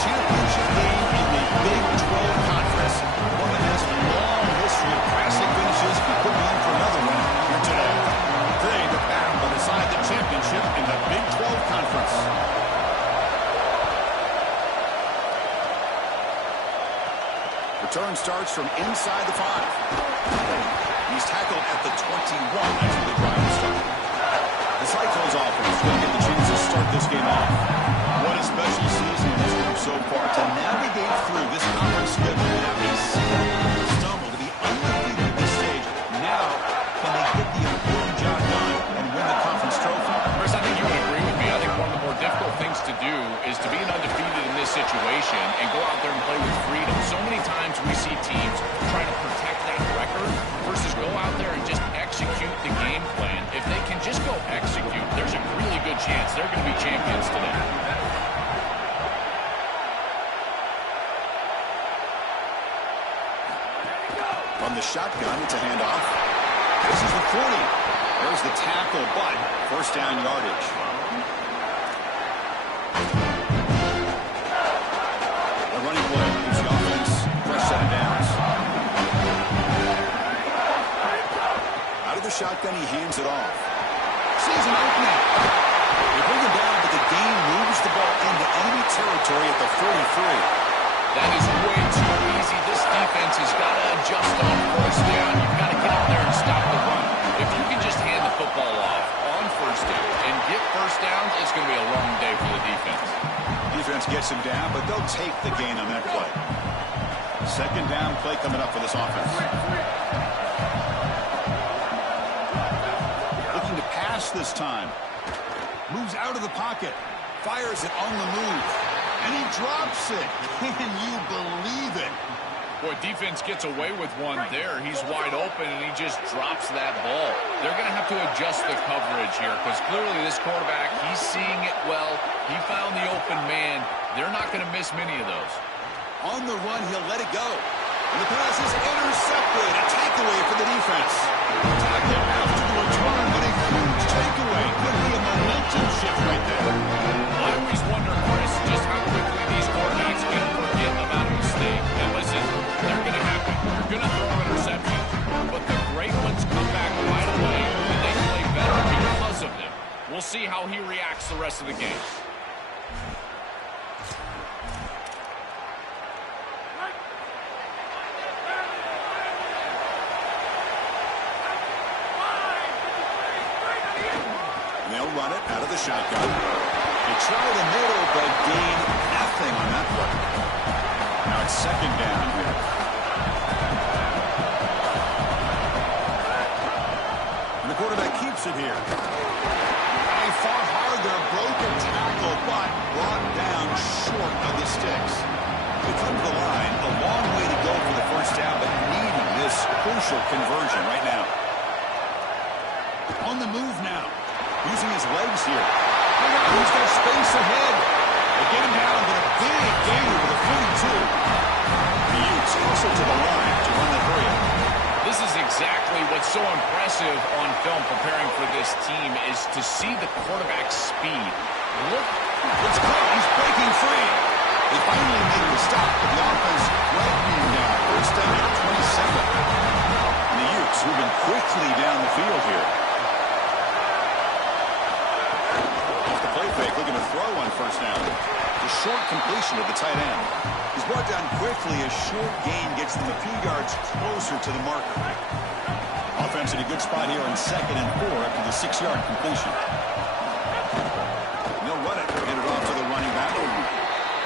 championship game in the Big 12 Conference. One that has a long history of classic finishes. Could be in for another one here today. Today, the battle will decide the championship in the Big 12 Conference. Return starts from inside the 5. He's tackled at the 21 as the drive starts. The Cyclones offense will get the chance to start this game off. What a special season this group so far. To navigate through this conference schedule without a single stumble, to be undefeated at this stage. Now, can they get the important job done and win the conference trophy? Chris, I think you would agree with me. I think one of the more difficult things to do is to be an undefeated in this situation and go out there and play with freedom. So many times we see teams try to protect that record versus go out there and just execute the game plan. If they can just go execute, there's a really good chance they're going to be champions today. From the shotgun, it's a handoff. This is the 40. There's the tackle, but first down yardage. The running play gives the offense fresh set of downs. Out of the shotgun, he hands it off. Sees an opening. They bring him down, but the gain moves the ball into enemy territory at the 43. That is way too easy. This defense has got to adjust on first down. You've got to get out there and stop the run. If you can just hand the football off on first down and get first downs, it's going to be a long day for the defense. Defense gets him down, but they'll take the gain on that play. Second down play coming up for this offense. Looking to pass this time. Moves out of the pocket. Fires it on the move. And he drops it. Can you believe it? Boy, defense gets away with one there. He's wide open, and he just drops that ball. They're going to have to adjust the coverage here because clearly this quarterback, he's seeing it well. He found the open man. They're not going to miss many of those. On the run, he'll let it go. And the pass is intercepted. A takeaway for the defense. Tackle after the return, but a huge takeaway. Could be a momentum shift right there. I always wonder, Chris, just how quickly these quarterbacks can forget about a mistake. And listen, they're going to happen. You're going to throw interceptions. But the great ones come back right away, and they play better because of them. We'll see how he reacts the rest of the game. They'll run it out of the shotgun. They try the middle, but gain nothing on that play. Now it's second down here. And the quarterback keeps it here. They fought hard there, broken tackle, but brought down short of the sticks. They come to the line, a long way to go for the first down, but needing this crucial conversion right now. On the move now. Using his legs here. He's got space ahead. They get him down, but a big gain over the 42. The Utes also to the line to run the hurry. This is exactly what's so impressive on film preparing for this team is to see the quarterback's speed. Look. It's caught. He's breaking free. They finally made the stop, but the offense dragging him down. First down at 27. And the Utes moving quickly down the field here. Looking to throw on first down. The short completion of the tight end. He's brought down quickly. A short gain gets them a few yards closer to the marker. Offense in a good spot here on 2nd and 4 after the 6-yard completion. And they'll run it. Get it off to the running back.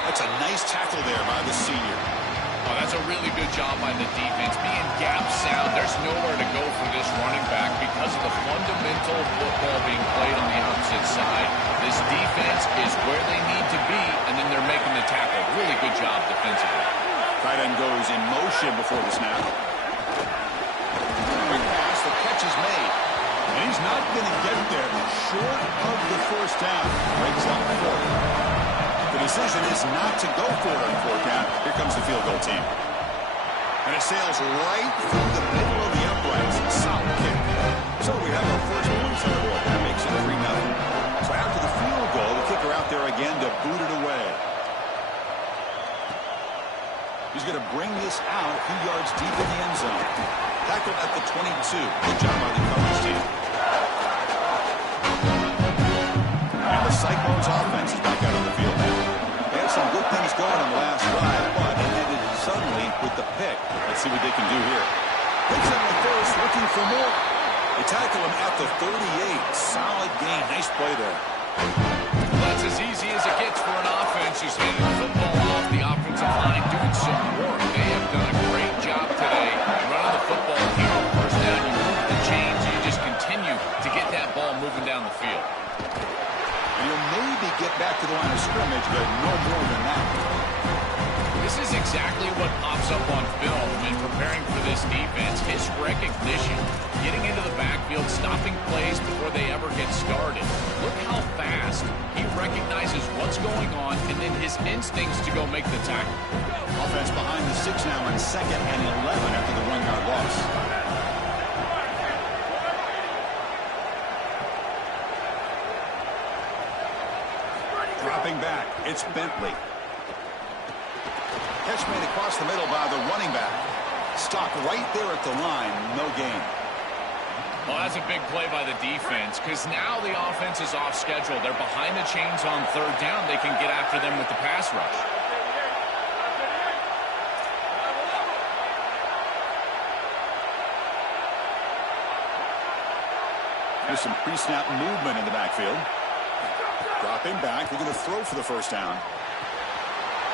That's a nice tackle there by the senior. Oh, that's a really good job by the defense. Being gap sound, there's nowhere to go for this running back because of the fundamental football being played on the opposite side. This defense is where they need to be, and then they're making the tackle. Really good job defensively. Tight end goes in motion before the snap. Quick pass, the catch is made. And he's not going to get there. Short of the first down. Breaks up 4. The decision is not to go for it on 4th down. Here comes the field goal team. And it sails right through the middle of the uprights. Solid kick. So we have our first points on the board. That makes it 3-0. So after the field goal, the kicker out there again to boot it away. He's going to bring this out a few yards deep in the end zone. Tackled at the 22. Good job by the coverage team. And the Cyclones offense is back out on the field now. They had some good things going on the last drive, but it ended suddenly with the pick. Let's see what they can do here. Picks up the first, looking for more. They tackle him at the 38. Solid gain. Nice play there. Well, that's as easy as it gets for an offense who's handing the football off. The offensive line doing some work. They have done a great job today running the football here on first down. You move the chains, and you just continue to get that ball moving down the field. And you'll maybe get back to the line of scrimmage, but no more than that. This is exactly what pops up on film in preparing for this defense. His recognition, getting into the backfield, stopping plays before they ever get started. Look how fast he recognizes what's going on and then his instincts to go make the tackle. Offense behind the 6 now on 2nd and 11 after the 1-yard loss. Dropping back, it's Bentley. Catch made across the middle by the running back. Stopped right there at the line, no gain. Well, that's a big play by the defense because now the offense is off schedule. They're behind the chains on 3rd down. They can get after them with the pass rush. There's some pre-snap movement in the backfield. Dropping back, they're going to throw for the 1st down.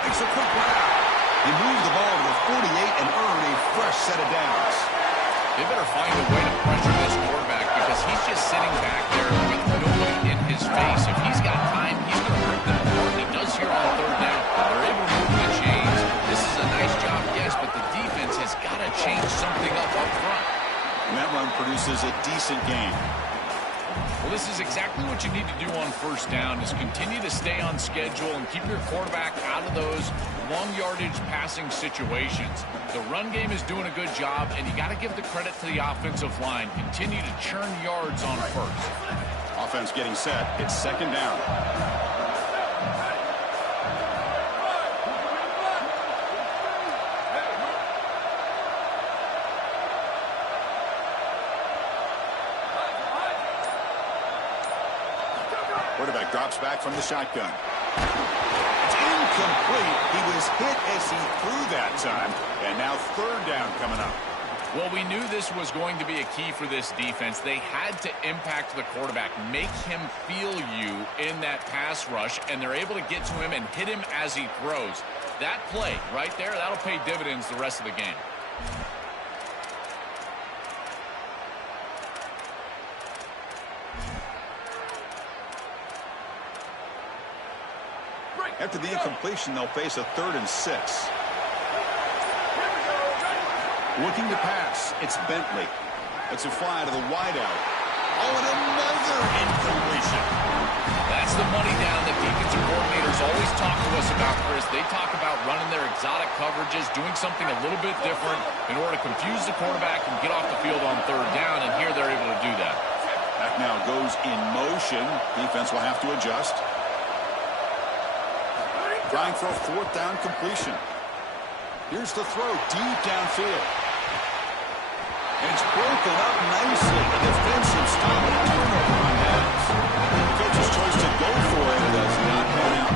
Makes a quick grab. He moved the ball to the 48 and earned a fresh set of downs. They better find a way to pressure this quarterback because he's just sitting back there with nobody in his face. If he's got time, he's going to hurt them more than he does here on 3rd down. They're able to move the chains. This is a nice job, yes, but the defense has got to change something up front. And that run produces a decent gain. Well, this is exactly what you need to do on 1st down is continue to stay on schedule and keep your quarterback out of those long yardage passing situations. The run game is doing a good job, and you got to give the credit to the offensive line. Continue to churn yards on 1st. Offense getting set. It's 2nd down. Quarterback drops back from the shotgun. It's incomplete. He was hit as he threw that time. And now 3rd down coming up. Well, we knew this was going to be a key for this defense. They had to impact the quarterback, make him feel you in that pass rush, and they're able to get to him and hit him as he throws. That play right there, that'll pay dividends the rest of the game. After the incompletion, they'll face a 3rd and 6. Looking to pass, it's Bentley. It's a fly to the wideout. Oh, and another incompletion. That's the money down that defensive coordinators always talk to us about, Chris. They talk about running their exotic coverages, doing something a little bit different in order to confuse the quarterback and get off the field on 3rd down, and here they're able to do that. Back now goes in motion. Defense will have to adjust. Trying for a 4th down completion. Here's the throw deep downfield. And it's broken up nicely. A defensive stop and a turnover on downs. The coach's choice to go for it does not pan out.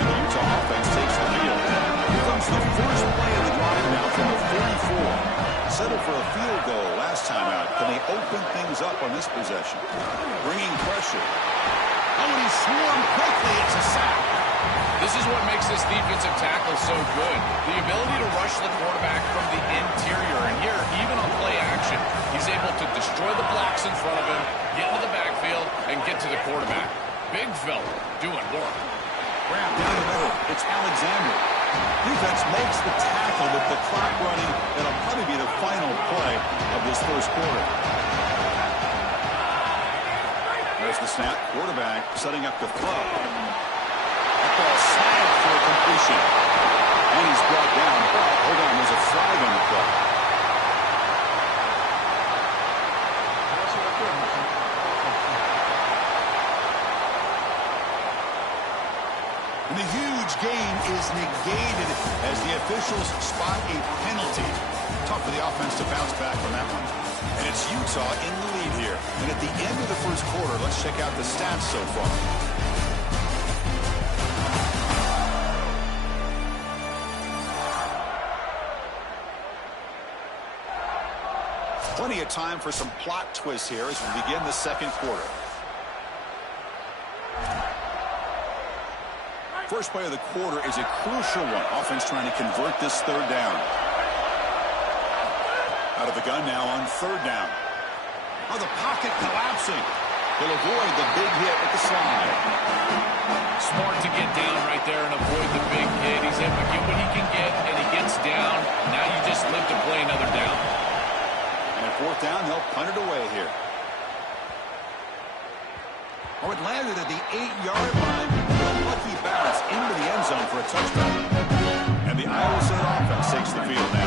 And the Utah offense takes the field. Here comes the first play of the drive now from the 44. Settled for a field goal last time out. Can they open things up on this possession? Bringing pressure. Oh, and he swarmed quickly. It's a sack. This is what makes this defensive tackle so good. The ability to rush the quarterback from the interior. And here, even on play action, he's able to destroy the blocks in front of him, get into the backfield, and get to the quarterback. Big fella doing work. Grab down the middle. It's Alexander. Defense makes the tackle with the clock running. That'll probably be the final play of this 1st quarter. There's the snap. Quarterback setting up the throw. That ball snagged for a completion. And he's brought down. But, hold on, there's a flag on the play. And the huge gain is negated as the officials spot a penalty. Tough for the offense to bounce back from that one. And it's Utah in the lead here. And at the end of the first quarter, let's check out the stats so far. Plenty of time for some plot twists here as we begin the second quarter. First play of the quarter is a crucial one. Offense trying to convert this third down. Out of the gun now on third down. Oh, the pocket collapsing. He'll avoid the big hit at the slide. Smart to get down right there and avoid the big hit. He's able to get what he can get, and he gets down. Now you just live to play another down. And at fourth down, they'll punt it away here. Oh, it landed at the 8-yard line. A lucky bounce into the end zone for a touchdown. And the Iowa State offense takes the field now.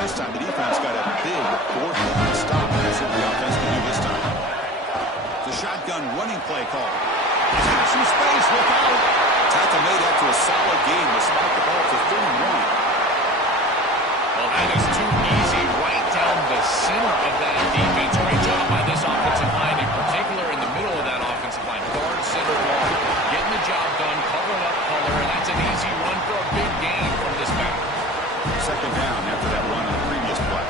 Last time the defense got a big fourth down stop. That's what the offense can do this time. The shotgun running play call. He's got some space. Look out. Tackle made after a solid game. Will spike the ball to 31. Well, that is too easy right down the center of that defense. Great job by this offensive line, in particular in the middle of that offensive line. Guard, center, wall, getting the job done, covering up color, and that's an easy run for a big gain from this back. Second down after that run on the previous play.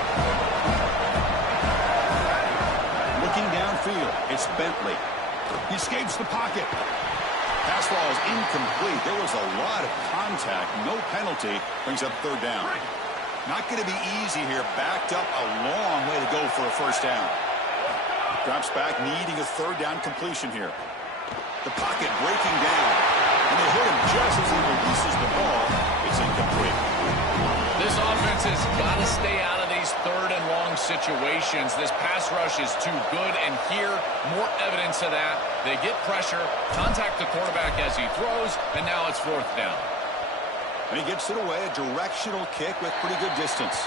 Looking downfield, it's Bentley. He escapes the pocket. Pass ball is incomplete. There was a lot of contact. No penalty. Brings up third down. Not going to be easy here. Backed up a long way to go for a first down. Drops back, needing a third down completion here. The pocket breaking down. And they hit him just as he releases the ball. It's incomplete. This offense has got to stay out of these third and long situations. This pass rush is too good, and here, more evidence of that. They get pressure, contact the quarterback as he throws, and now it's fourth down. And he gets it away, a directional kick with pretty good distance.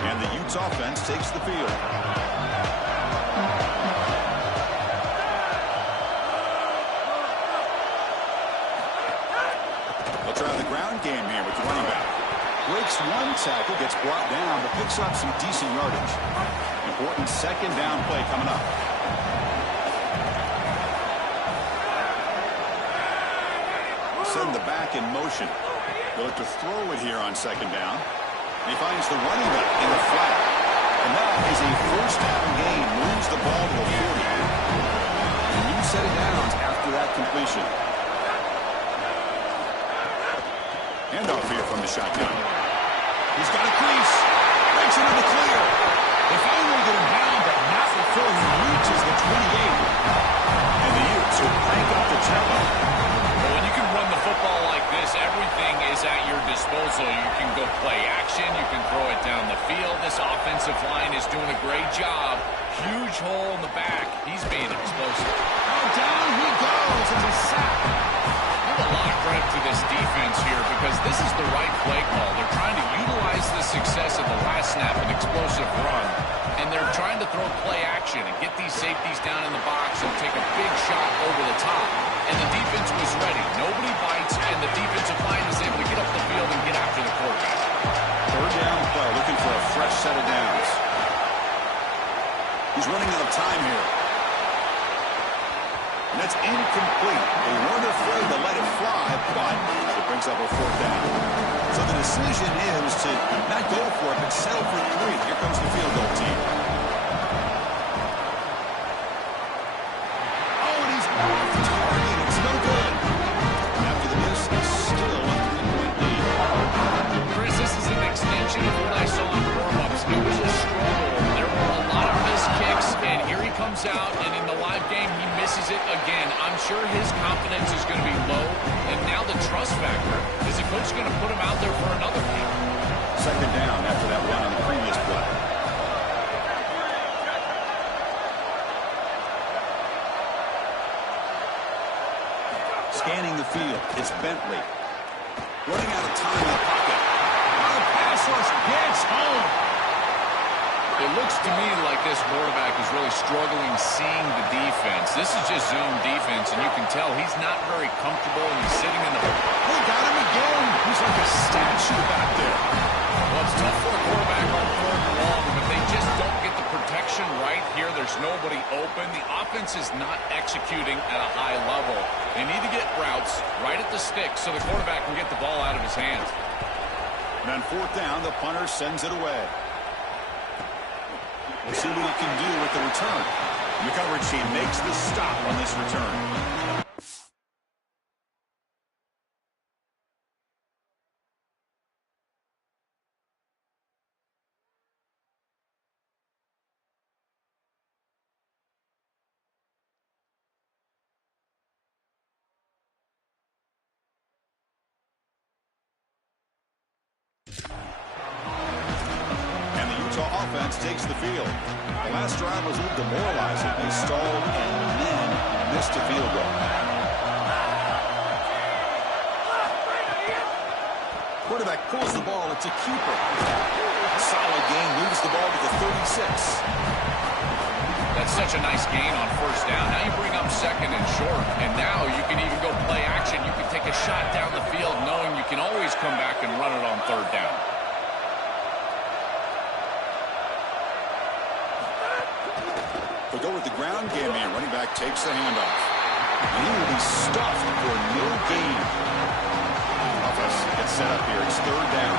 And the Utes offense takes the field. They'll try the ground game here with the running back. Breaks one tackle, gets brought down, but picks up some decent yardage. Important second down play coming up. Send the back in motion. They'll look to throw it here on second down. He finds the running back in the flat. And that is a first down gain. Moves the ball to the 40. A new set of downs after that completion. Handoff here from the shotgun. He's got a crease. Breaks into the clear. They finally get him down, but not before he reaches the 28. And the Utes will crank up the tempo. Well, when you can run the football like this, everything is at your disposal. You can go play action. You can throw it down the field. This offensive line is doing a great job. Huge hole in the back. He's being explosive. Oh, down he goes, and he's sacked. Give a lot of credit to this defense here because this is the right play call. They're trying to utilize the success of the last snap, an explosive run, and they're trying to throw play action and get these safeties down in the box and take a big shot over the top. And the defense was ready. Nobody bites, and the defensive line is able to get up the field and get after the quarterback. Third down play, looking for a fresh set of downs. He's running out of time here. And that's incomplete. They weren't afraid to let it fly, but it brings up a fourth down. So the decision is to not go for it, but settle for 3. Here comes the field goal team. Oh, and he's off target. It's no good. After the miss, it's still a 3-point lead. Chris, this is an extension of what I saw in warm-ups. It was a struggle. There were a lot of missed kicks, and here he comes out, and in the live game, he misses it again. I'm sure his confidence is going to be low, and now the trust factor. Is the coach going to put him out there for another game? Second down after that run on the previous play. Scanning the field, it's Bentley. Running out of time in the pocket. Oh, the pass rush gets home. It looks to me like this quarterback is really struggling seeing the defense. This is just zone defense, and you can tell he's not very comfortable, and he's sitting in the... They got him again. He's like a statue back there. Well, it's tough for a quarterback on 4th and long, but they just don't get the protection right here. There's nobody open. The offense is not executing at a high level. They need to get routes right at the stick so the quarterback can get the ball out of his hands. And on 4th down, the punter sends it away. We'll see what he can do with the return. The coverage team makes the stop on this return. Offense takes the field. The last drive was a little demoralizing. They stalled and then missed a field goal. Quarterback pulls the ball. It's a keeper. Solid gain. Moves the ball to the 36. That's such a nice gain on 1st down. Now you bring up 2nd and short, and now you can even go play action. You can take a shot down the field knowing you can always come back and run it on 3rd down. They go with the ground game here. Running back takes the handoff. And he will be stuffed for no gain. Offense gets set up here. It's 3rd down.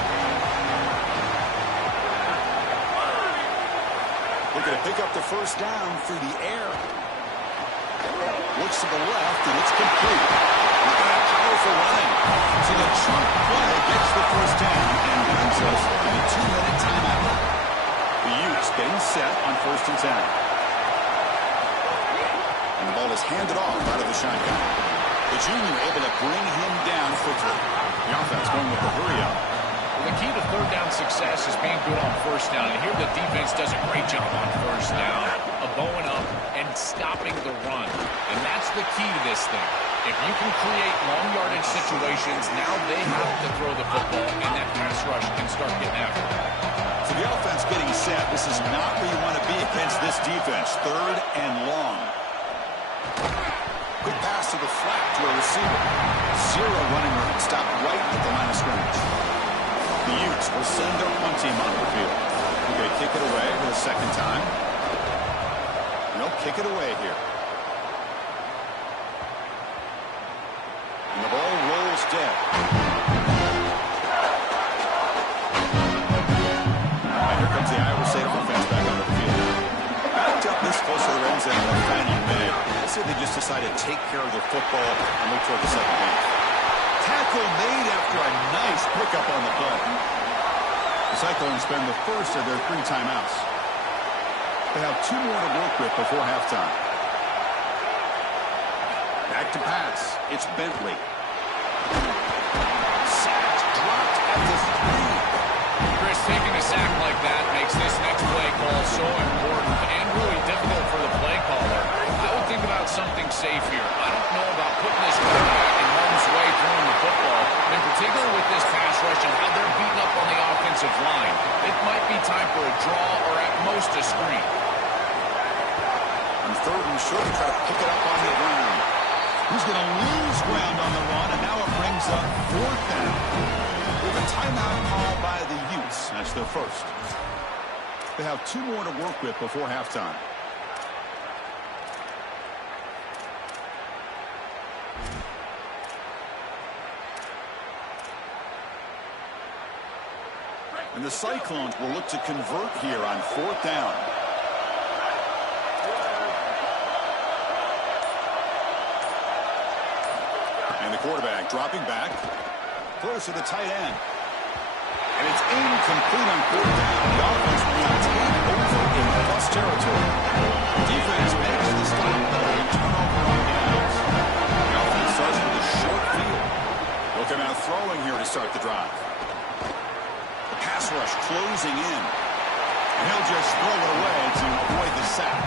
Looking to pick up the 1st down through the air. Looks to the left, and it's complete. Look at that powerful running. So the chunk play gets the 1st down and brings us to the 2-minute timeout. The Utes getting set on 1st and 10. And the ball is handed off out of the shotgun. The junior able to bring him down quickly. The offense going with the hurry up. Well, the key to 3rd down success is being good on 1st down. And here the defense does a great job on 1st down of going up and stopping the run. And that's the key to this thing. If you can create long yardage situations, now they have to throw the football, and that pass rush can start getting after it. So the offense getting set. This is not where you want to be against this defense. 3rd and long. Quick pass to the flat to a receiver. 0 running room. Stop right at the line of scrimmage. The Utes will send their punt team onto the field. We're going to kick it away for the 2nd time. They'll kick it away here. And the ball rolls dead. And here comes the Iowa State offense back onto the field. Backed up this close to the red zone in the final minute. They just decided to take care of their football and look toward the 2nd half. Tackle made after a nice pickup on the play. The Cyclones spend the 1st of their 3 timeouts. They have 2 more to work with before halftime. Back to pass. It's Bentley. Sacked, dropped at the 3. Chris, taking a sack like that makes this next play call so important and really difficult for the play caller. I would think about something safe here. I don't know about putting this quarterback in harm's way throwing the football, in particular with this pass rush and how they're beating up on the offensive line. It might be time for a draw or at most a screen. On 3rd and short, try to pick it up on the ground. He's going to lose ground on the run, and now it brings up 4th down. With a timeout call by the Utes. That's their 1st. They have 2 more to work with before halftime. And the Cyclones will look to convert here on 4th down. And the quarterback dropping back. Throws to the tight end. And it's incomplete on 4th down. The offense will take over in plus territory. The defense makes the stop. Turnover on downs. The offense starts with a short field. They'll come out throwing here to start the drive. The pass rush closing in. And he'll just throw it away to avoid the sack.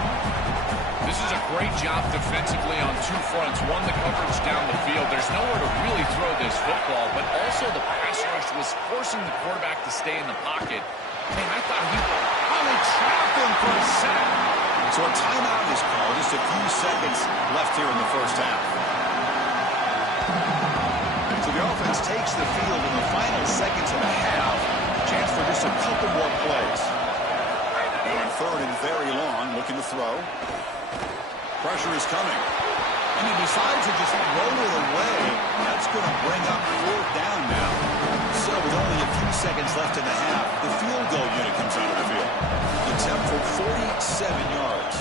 This is a great job defensively on 2 fronts. One, the coverage down the field. There's nowhere to really throw this football, but also the pass rush was forcing the quarterback to stay in the pocket. Man, I thought they trapped him for a sack. So a timeout is called. Just a few seconds left here in the first half. So the offense takes the field in the final seconds of the half. Chance for just a couple more plays. They're on third and very long, looking to throw. Pressure is coming. And he decides to just roll it away. That's going to bring up fourth down now. So with only a few seconds left in the half, the field goal unit comes out of the field. Attempt for 47 yards.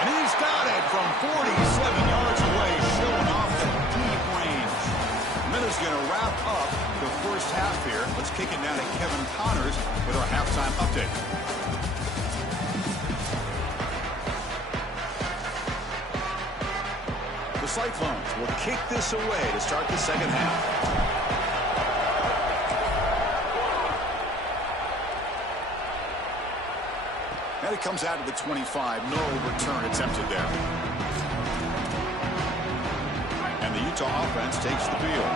And he's got it from 47 yards away, showing off the deep range. Minutes going to wrap up the first half here. Let's kick it down to Kevin Connors with our halftime update. The Cyclones will kick this away to start the second half. And it comes out of the 25. No return attempted there. And the Utah offense takes the field.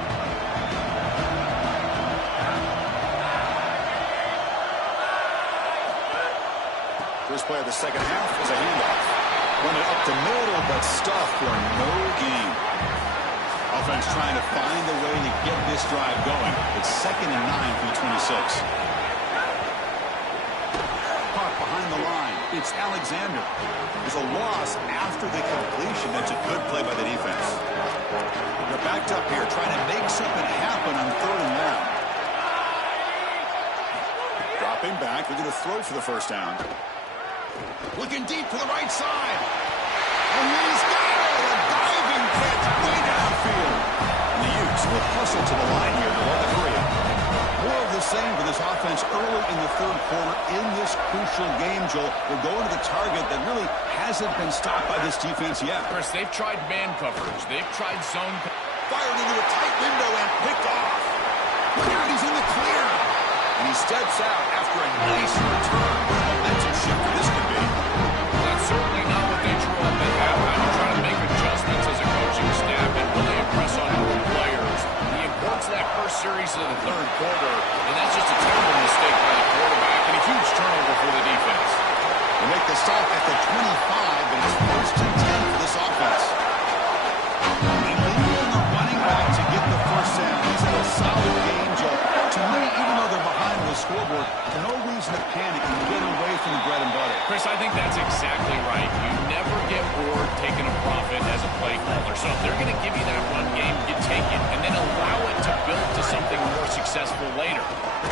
First play of the second half is a handoff. Run it up the middle, but stuff for no gain. Offense trying to find a way to get this drive going. It's 2nd and 9 from the 26. Caught behind the line. It's Alexander. There's a loss after the completion. That's a good play by the defense. They're backed up here trying to make something happen on 3rd and long. Dropping back. They're going to throw for the first down. Looking deep to the right side. And he's got it. A diving catch way downfield. And the Utes will hustle to the line here to run the hurry. More of the same for this offense early in the third quarter in this crucial game, Joel. They're going to the target that really hasn't been stopped by this defense yet. Chris, they've tried man coverage. They've tried zone. Fired into a tight window and picked off. Look out, he's in the clear. And he steps out after a nice return. What a momentum shifter this could be. That's certainly not what they drew up at halftime. You're trying to make adjustments as a coaching staff and really impress on your players. The importance of that first series of the third quarter, and that's just a terrible mistake by the quarterback and a huge turnover for the defense. They make the stop at the 25, and it's 1st and 10 for this offense. And leaving the running back to get the first down. He's had a solid game, Joe. To me, even though they're behind the scoreboard, no reason to panic and get away from the bread and butter. Chris, I think that's exactly right. You never get bored taking a profit as a play caller. So if they're going to give you that run game, you take it, and then allow it to build to something more successful later.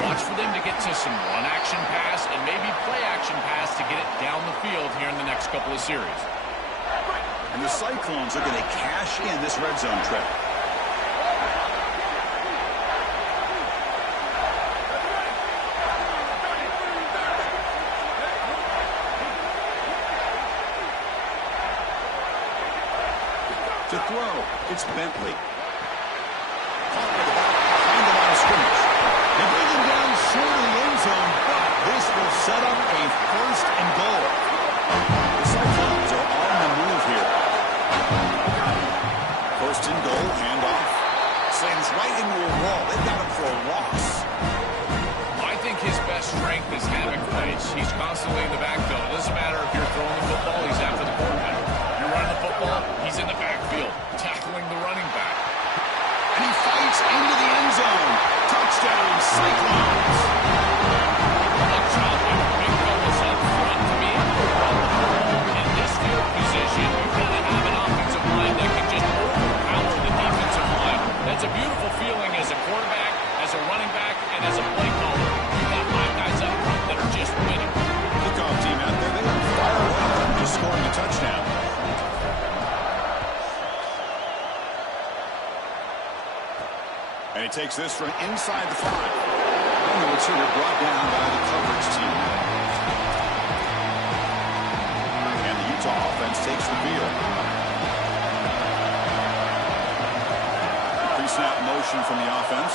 Watch for them to get to some run-action pass and maybe play-action pass to get it down the field here in the next couple of series. And the Cyclones are going to cash in this red zone trip. To throw, it's Bentley. Caught by the back behind the line of scrimmage. They bring him down short of the end zone, but this will set up a 1st and goal. The Cyclones are on the move here. 1st and goal, handoff. Sends right into a wall. They've got him for a loss. I think his best strength is havoc plays. He's constantly in the backfield. It doesn't matter if you're throwing the football, he's after the quarterback. You're running the football, he's in the backfield, tackling the running back. And he fights into the end zone. Touchdown, Cyclones. Good job by the big fellas up front to be able to run the ball in this field position. You've got to have an offensive line that can just overpower the defensive line. That's a beautiful feeling as a quarterback, as a running back, and as a play caller. You've got 5 guys up front that are just winning. Kickoff team out there, they are fired up, just scoring a touchdown. And he takes this from inside the 5. And the receiver brought down by the coverage team. And the Utah offense takes the field. Pre-snap motion from the offense.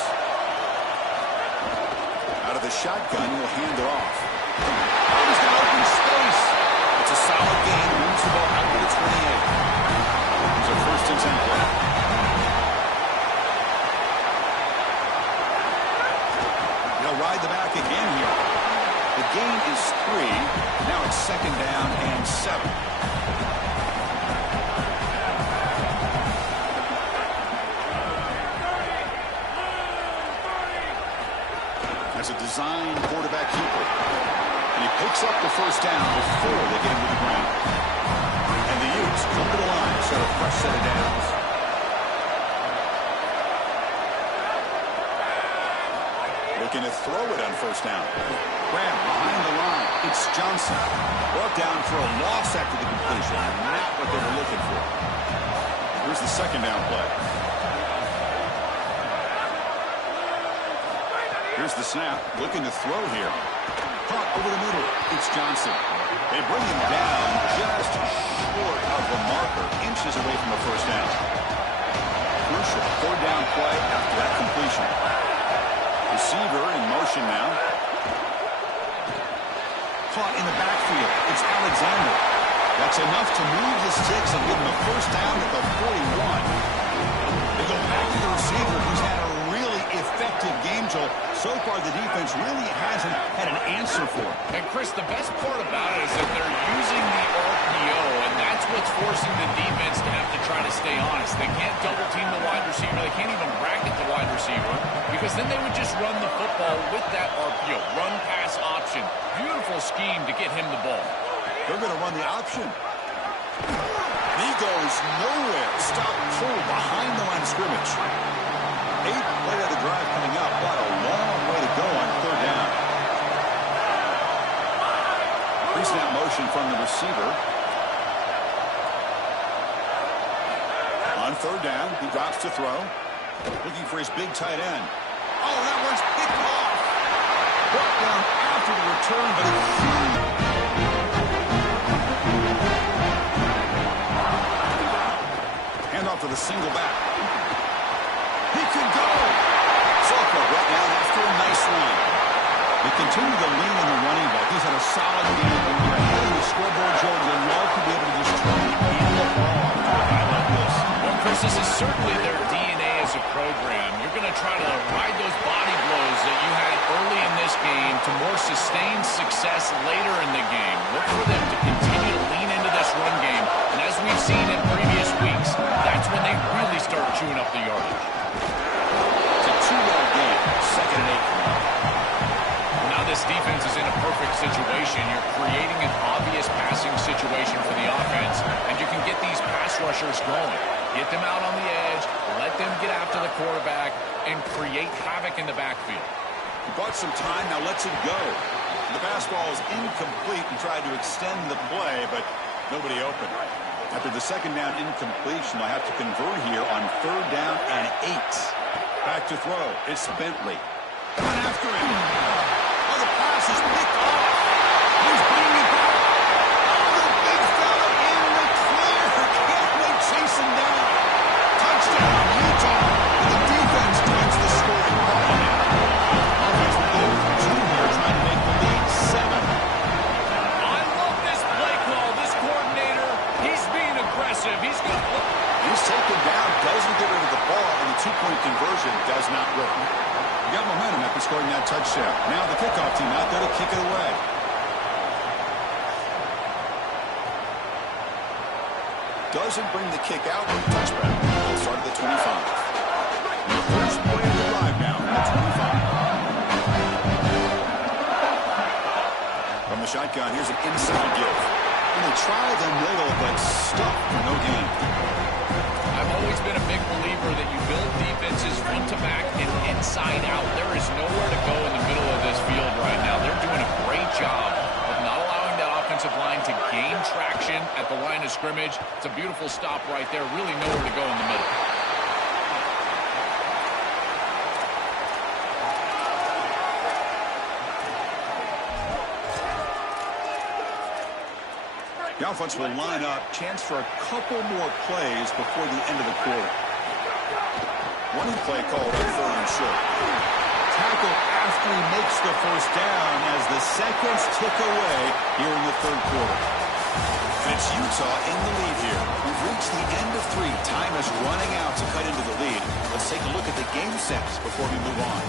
Out of the shotgun, he'll hand it off. Oh, he's got open space. It's a solid gain. Moves the ball out to the 28. It's a 1st and 10 play. Ride the back again here. first down before they get into the ground. And the Utes come to the line to set a fresh set of downs. Looking to throw it on first down. Graham behind the line. It's Johnson. Brought down for a loss after the completion. Not what they were looking for. Here's the second down play. Here's the snap. Looking to throw here. Caught over the middle. It's Johnson. They bring him down just short of the marker. Inches away from the first down. Crucial third down play after that completion. Receiver in motion now. Caught in the backfield. It's Alexander. That's enough to move the sticks and give him a first down at the 41. They go back to the receiver, who's had a really effective game, Joel. So far, the defense really hasn't had an answer for it. And, Chris, the best part about it is that they're using the RPO, and that's what's forcing the defense to have to try to stay honest. They can't double-team the wide receiver. They can't even bracket the wide receiver because then they would just run the football with that RPO, run-pass option. Beautiful scheme to get him the ball. They're going to run the option. He goes nowhere. Stop pull behind the line of scrimmage. 8th play of the drive coming up. What a long way to go on third down. Pre-snap motion from the receiver. On third down, he drops to throw. Looking for his big tight end. Oh, that one's picked off. Brought down after the return, but it's... Handoff to the single back. He can go. Soko brought down after a nice run. They continue to lean on the running back. He's had a solid game. When you're ahead of the scoreboard, Joe, you'll love to be able to just try and hand the ball off to a guy like this. Well, Chris, this is certainly their DNA as a program. You're going to try to ride those body blows that you had early in this game to more sustained success later in the game. Look for them to continue to lean into this run game. And as we've seen in previous weeks, that's when they really start chewing up the yardage. It's a 2-yard gain. Second and 8. Now this defense is in a perfect situation. You're creating an obvious passing situation for the offense, and you can get these pass rushers going. Get them out on the edge, let them get after the quarterback, and create havoc in the backfield. He bought some time, now lets it go. The pass ball is incomplete and tried to extend the play, but nobody open. After the second down incompletion, they'll have to convert here on third down and 8. Back to throw. It's Bentley. Run after him. Oh, the pass is picked off. He's bringing it back. Oh, the big fella in the clear. Can't wait chase him down. Touchdown, Utah. The defense turns the scoring ball now. Offense will go for 2 here, trying to make the lead 7. I love this play call. This coordinator, he's being aggressive. He's taken down, doesn't get rid of the ball, and the 2-point conversion does not work. You got momentum after scoring that touchdown. Now the kickoff team out there to kick it away. Doesn't bring the kick out with a touchback. They'll start at the 25. And the first play of the drive now at the 25. From the shotgun, here's an inside give. And they try the middle, but stuck for no gain. I've always been a big believer that you build defenses front to back and inside out. There is nowhere to go in the middle of this field right now. They're doing a great job of not allowing that offensive line to gain traction at the line of scrimmage. It's a beautiful stop right there. Really nowhere to go in the middle. The offense will line up. Chance for a couple more plays before the end of the quarter. One play called on third and short. Tackle after he makes the first down as the seconds tick away here in the third quarter. And it's Utah in the lead here. We've reached the end of 3. Time is running out to cut into the lead. Let's take a look at the game sets before we move on.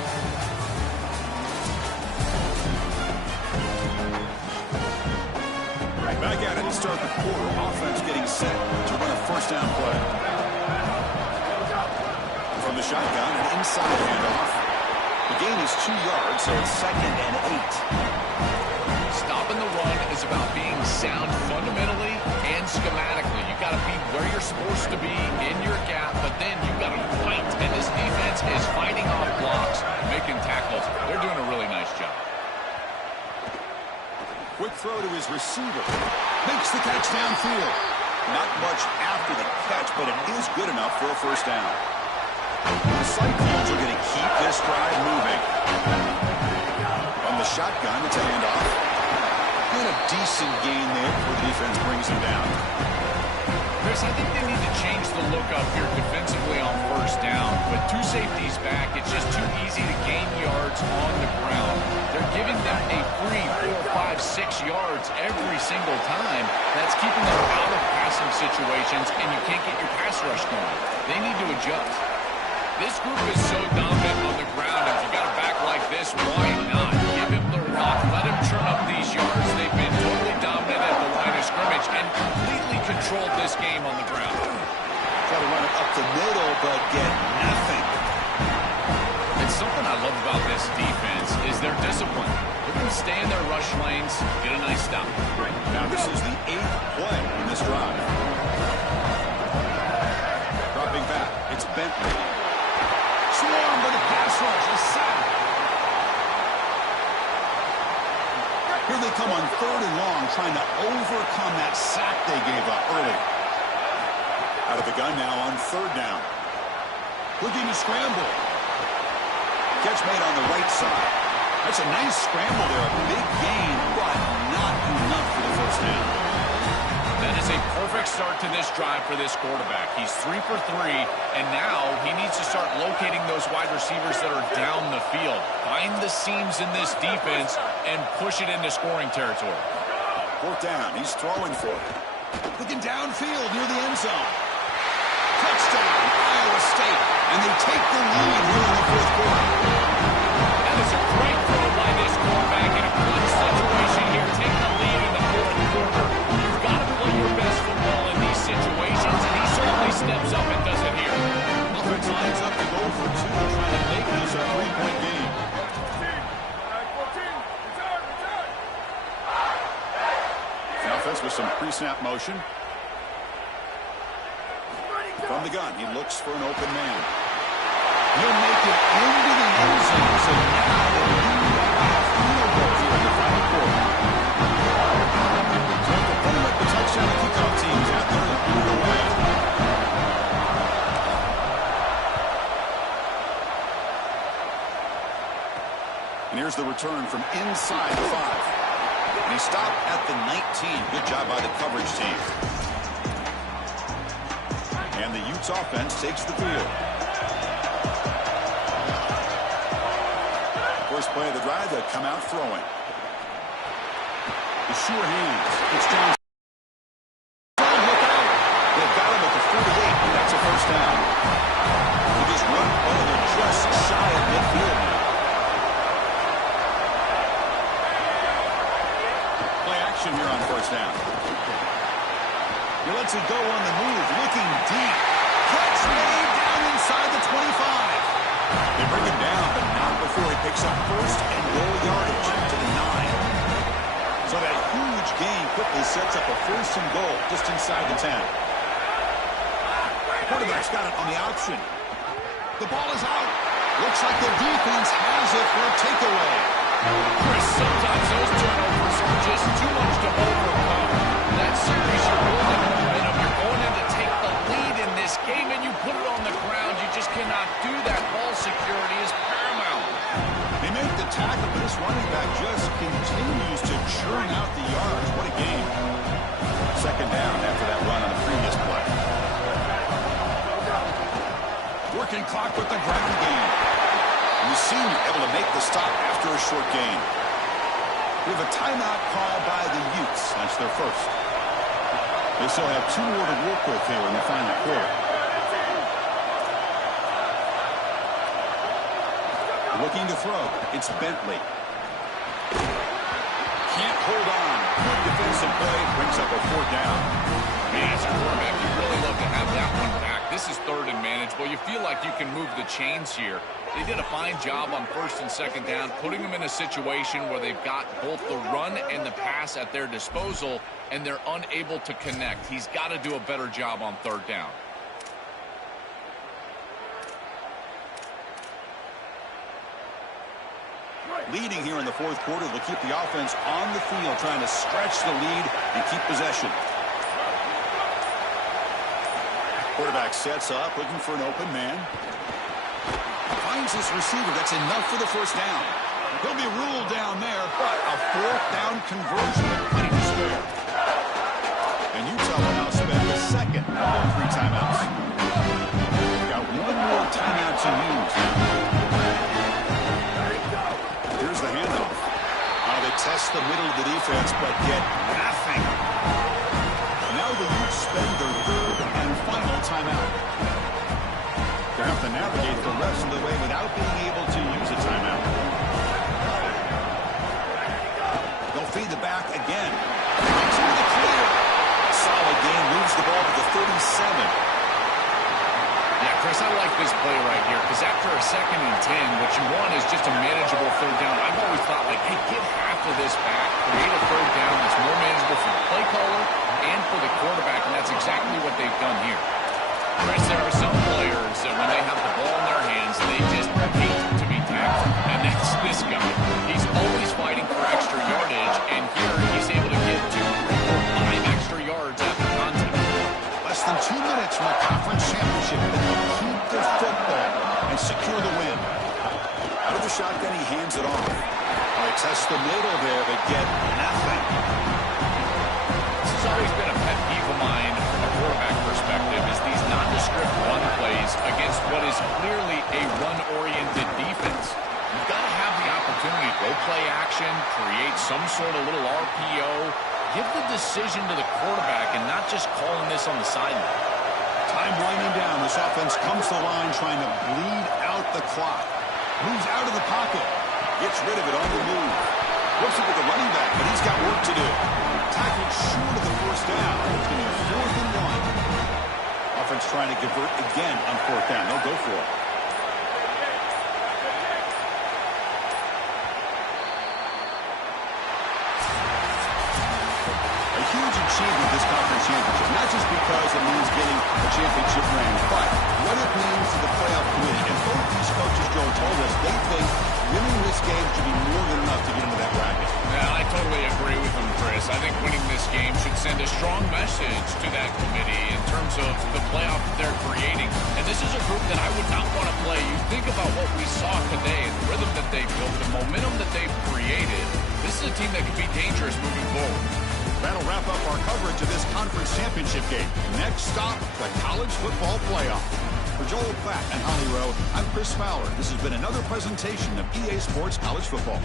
Back at it to start the quarter. Offense getting set to run a first down play. From the shotgun, an inside handoff. The gain is 2 yards, so it's second and 8. Stopping the run is it's about being sound fundamentally and schematically. You got to be where you're supposed to be in your gap, but then you got to fight. And this defense is fighting off blocks, making tackles. They're doing a really nice job. Quick throw to his receiver. Makes the catch downfield. Not much after the catch, but it is good enough for a first down. The Cyclones are going to keep this drive moving. On the shotgun, it's a handoff. And a decent gain there before the defense brings him down. Chris, I think they need to change the look up here defensively on first down. With two safeties back, it's just too easy to gain yards on the ground. They're giving them a free 4, 5, 6 yards every single time. That's keeping them out of passing situations, and you can't get your pass rush going. They need to adjust. This group is so dominant on the ground. If you got a back like this, why not? Give him the rock. Let him churn up these yards. They've been totally dominant at the line of scrimmage and completely controlled this game on the ground. Try to run it up the middle, but get nothing. It's something I love about this defense is their discipline. They can stay in their rush lanes, get a nice stop. Now this is the 8th play in this drive. Dropping back, it's Bentley. Swarm by the pass rush, a sack. Here they come on 3rd and long, trying to overcome that sack they gave up early. Out of the gun now on 3rd down. Looking to scramble. Catch made on the right side. That's a nice scramble there, a big gain, but not enough for the first down. That is a perfect start to this drive for this quarterback. He's 3 for 3, and now he needs to start locating those wide receivers that are down the field. Find the seams in this defense and push it into scoring territory. 4th down, he's throwing for it. Looking downfield near the end zone. Touchdown, Iowa State, and they take the lead here in the 4th quarter. That is a great throw by this quarterback in a good situation here. Take the lead in the 4th quarter. You've got to play your best football in these situations, and he certainly steps up and does it here. Offense lines up to go for 2, trying to make this a 3-point game. The offense with some pre-snap motion. From the gun, he looks for an open man. He'll make it into the end zone, so now they lead by a field goal here in the final quarter. So to put him at the touchdown and kickoff teams out there underway. And here's the return from inside the 5. And he stopped at the 19. Good job by the coverage team. And the Utes offense takes the field. First play of the drive, they come out throwing. The sure hands. It's down. Look out. They've got him at the 48. That's a first down. He just run. Oh, they're just shy of midfield now. Play action here on first down. He lets it go on the move, looking deep. Catch made down inside the 25. They bring him down, but not before he picks up first and goal yardage to the 9. So that huge gain quickly sets up a first and goal just inside the 10. The quarterback's got it on the option. The ball is out. Looks like the defense has it for a takeaway. Chris, sometimes those turnovers are just too much to overcome. That series you're building momentum. You're going in to take the lead in this game, and you put it on the ground. You just cannot do that. Ball security is paramount. They make the tackle, but this running back just continues to churn out the yards. What a game. Second down after that run on the previous play. Working clock with the ground game. And the senior able to make the stop after a short gain. We have a timeout call by the Utes. That's their first. They still have 2 more to work with here in the final quarter. Looking to throw. It's Bentley. Can't hold on. Good defensive play. Brings up a 4th down. Man, as a quarterback, you really love to have that one back. This this is third and manageable. You feel like you can move the chains here. They did a fine job on first and second down, putting them in a situation where they've got both the run and the pass at their disposal, and they're unable to connect. He's got to do a better job on third down. Leading here in the fourth quarter, they'll keep the offense on the field, trying to stretch the lead and keep possession. Quarterback sets up, looking for an open man. Finds his receiver. That's enough for the first down. He'll be ruled down there, but a fourth down conversion with plenty to spare. And Utah will now spend the second of their 3 timeouts. Got one more timeout to use. Here's the handoff. They test the middle of the defense, but get nothing. Now the Utes spend their third and final timeout. They'll have to navigate the rest of the way without being able to use a timeout. They'll feed the back again. To the clear. Solid gain, moves the ball to the 37. Yeah, Chris, I like this play right here because after a 2nd and 10, what you want is just a manageable third down. I've always thought, like, hey, get half of this back, create a third down that's more manageable for the play caller and for the quarterback, and that's exactly what they've done here. Chris, there are some players that when they have the ball in their hands, they just hate to be tackled, and that's this guy. He's always fighting for extra yardage, and here he's able to get 2, 3, 4, 5 extra yards after contact. Less than 2 minutes from the conference championship. They'll keep their football and secure the win. Out of the shotgun, he hands it off. They test the middle there, but get nothing. This has always been a pet peeve of mine from a quarterback perspective, is these nondescript run plays against what is clearly a run-oriented defense. You've got to have the opportunity to go play action, create some sort of little RPO, give the decision to the quarterback and not just calling this on the sideline. Time winding down. This offense comes to the line trying to bleed out the clock. Moves out of the pocket. Gets rid of it on the move. Looks up at the running back, but he's got work to do. Tackled short of the first down. It's going to be 4th and 1. Offense trying to convert again on 4th down. They'll go for it. Huge achievement, this conference championship. Not just because it means getting a championship ring, but what it means to the playoff committee. And both these coaches, Joe, told us they think winning this game should be more than enough to get into that bracket. Yeah, I totally agree with them, Chris. I think winning this game should send a strong message to that committee in terms of the playoff that they're creating. And this is a group that I would not want to play. You think about what we saw today and the rhythm that they built, the momentum that they've created. This is a team that could be dangerous moving forward. That'll wrap up our coverage of this conference championship game. Next stop, the college football playoff. For Joel Klatt and Holly Rowe, I'm Chris Fowler. This has been another presentation of EA Sports College Football.